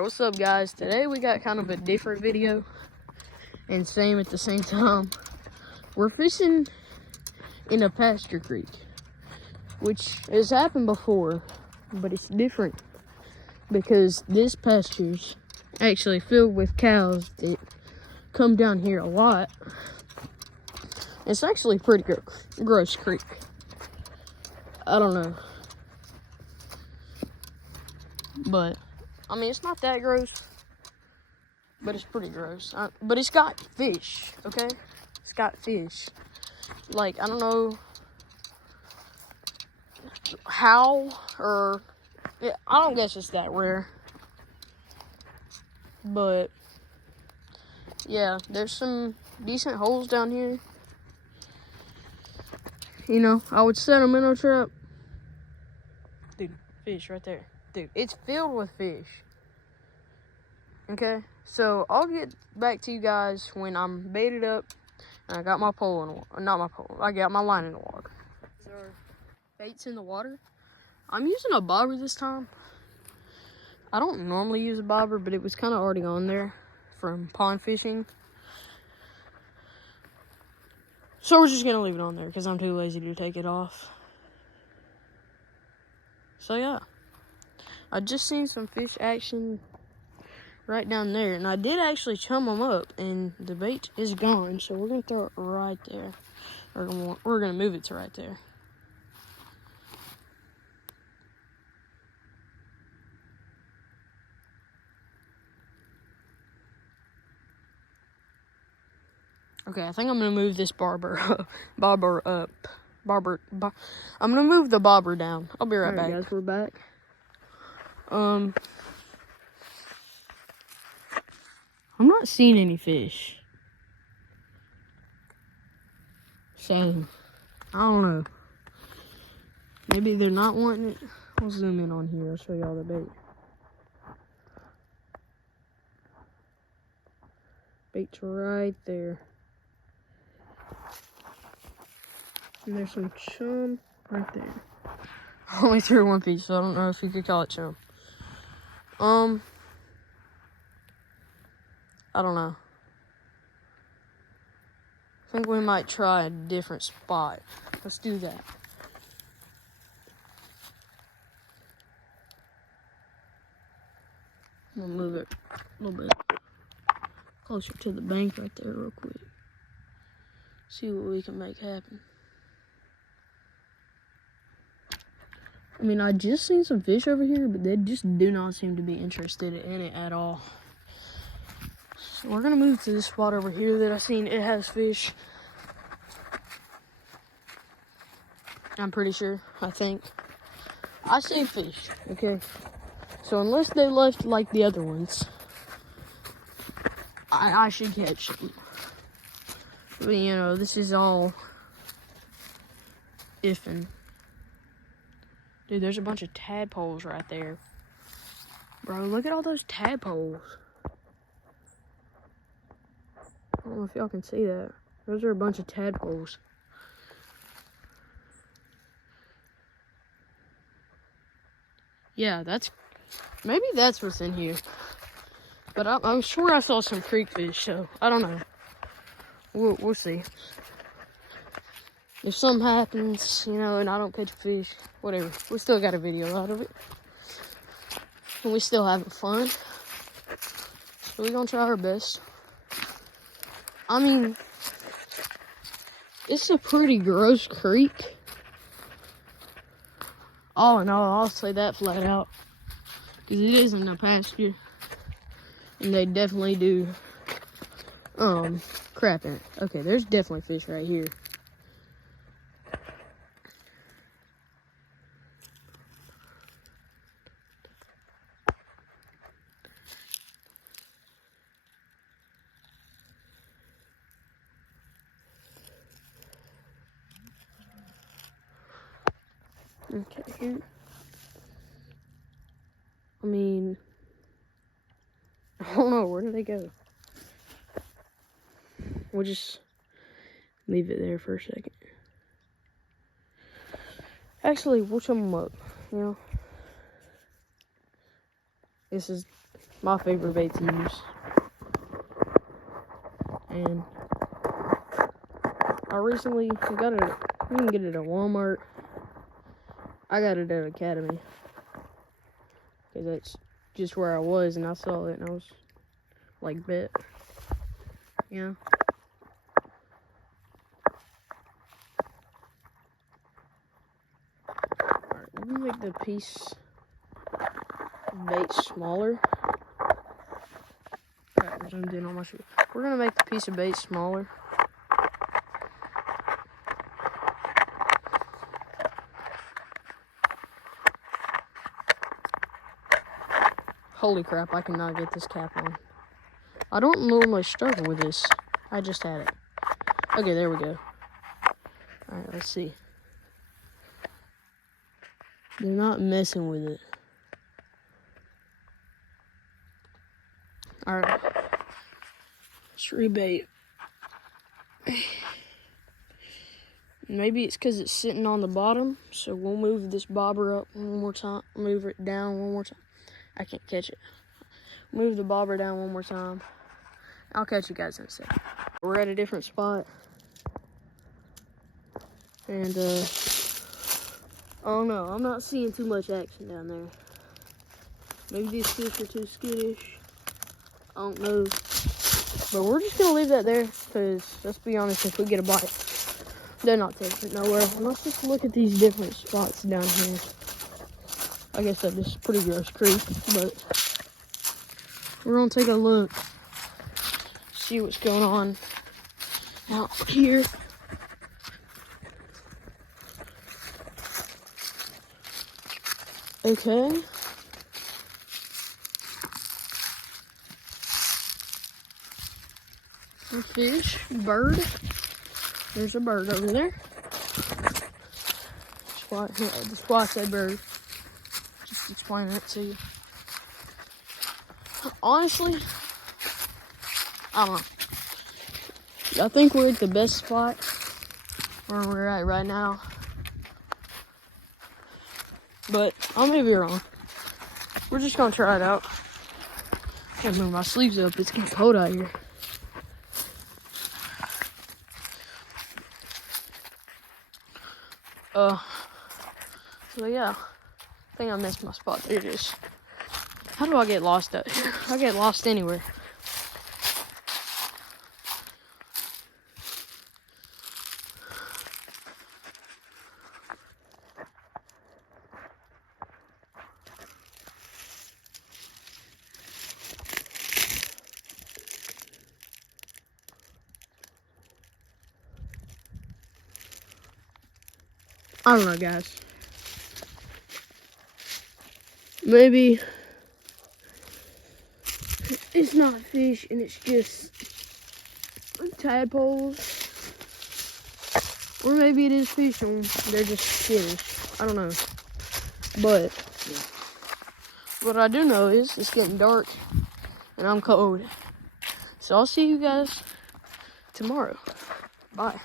What's up, guys? Today we got kind of a different video and same at the same time. We're fishing in a pasture creek, which has happened before, but it's different because this pasture's actually filled with cows that come down here a lot. It's actually a pretty gross creek. I don't know, but I mean, it's not that gross, but it's pretty gross. But it's got fish, okay? It's got fish. Like, I don't know how, or I don't guess it's that rare. But yeah, there's some decent holes down here. You know, I would set them in a trap. Dude, fish right there. Dude, it's filled with fish. Okay, so I'll get back to you guys when I'm baited up and I got my pole in the water. Not my pole, I got my line in the water. These are baits in the water. I'm using a bobber this time. I don't normally use a bobber, but it was kind of already on there from pond fishing. So we're just gonna leave it on there because I'm too lazy to take it off. So yeah, I just seen some fish action right down there, and I did actually chum them up, and the bait is gone, so we're gonna throw it right there. We're gonna move it to right there. Okay, I think I'm gonna move this I'm gonna move the bobber down. I'll be right back. Guys, we're back. I'm not seeing any fish. So, I don't know. Maybe they're not wanting it. I'll zoom in on here. I'll show y'all the bait. Bait's right there. And there's some chum right there. I only threw one piece, so I don't know if you could call it chum. I don't know. I think we might try a different spot. Let's do that. I'm gonna move it a little bit closer to the bank right there real quick. See what we can make happen. I mean, I just seen some fish over here, but they just do not seem to be interested in it at all. So we're gonna move to this spot over here that I seen. It has fish. I'm pretty sure. I think I see fish. Okay. So unless they left like the other ones, I should catch them. But you know, this is all ifing. Dude, there's a bunch of tadpoles right there. Bro, look at all those tadpoles. I don't know if y'all can see that. Those are a bunch of tadpoles. Yeah, maybe that's what's in here. But I'm sure I saw some creek fish, so I don't know. We'll see. If something happens, you know, and I don't catch a fish, whatever. We still got a video out of it. And we still having fun. So we're gonna try our best. I mean, it's a pretty gross creek. Oh no, I'll say that flat out. Because it isn't a pasture. And they definitely do crap in it. Okay, there's definitely fish right here. Okay, here. I mean, I don't know, where did they go? We'll just leave it there for a second. Actually, we'll chum them up, you know? This is my favorite bait to use. And I recently got it. You can get it at Walmart. I got it at Academy because that's just where I was, and I saw it, and I was like, bet, yeah. Alright, we're gonna make the piece of bait smaller. Alright, I'm zoomed in on my shoe. We're gonna make the piece of bait smaller. Holy crap, I cannot get this cap on. I don't normally struggle with this. I just had it. Okay, there we go. Alright, let's see. They're not messing with it. Alright. Let's rebait. Maybe it's because it's sitting on the bottom, so we'll move this bobber up one more time. Move it down one more time. I can't catch it. Move the bobber down one more time. I'll catch you guys in a second. We're at a different spot. And, oh no, I'm not seeing too much action down there. Maybe these fish are too skittish. I don't know. But we're just gonna leave that there, because let's be honest, if we get a bite, they're not taking it nowhere. And let's just look at these different spots down here. I guess that is a pretty gross creek, but we're gonna take a look, see what's going on out here. Okay. A fish, bird. There's a bird over there. That's why I said bird. Just explain that to you. Honestly, I don't know. I think we're at the best spot where we're at right now. But I may be wrong. We're just gonna try it out. Can't move my sleeves up. It's getting cold out here. So yeah, I think I missed my spot. There it is. How do I get lost out here? I get lost anywhere. I don't know, guys. Maybe it's not fish and it's just tadpoles. Or maybe it is fish and they're just skittish. I don't know. But what I do know is it's getting dark and I'm cold. So I'll see you guys tomorrow. Bye.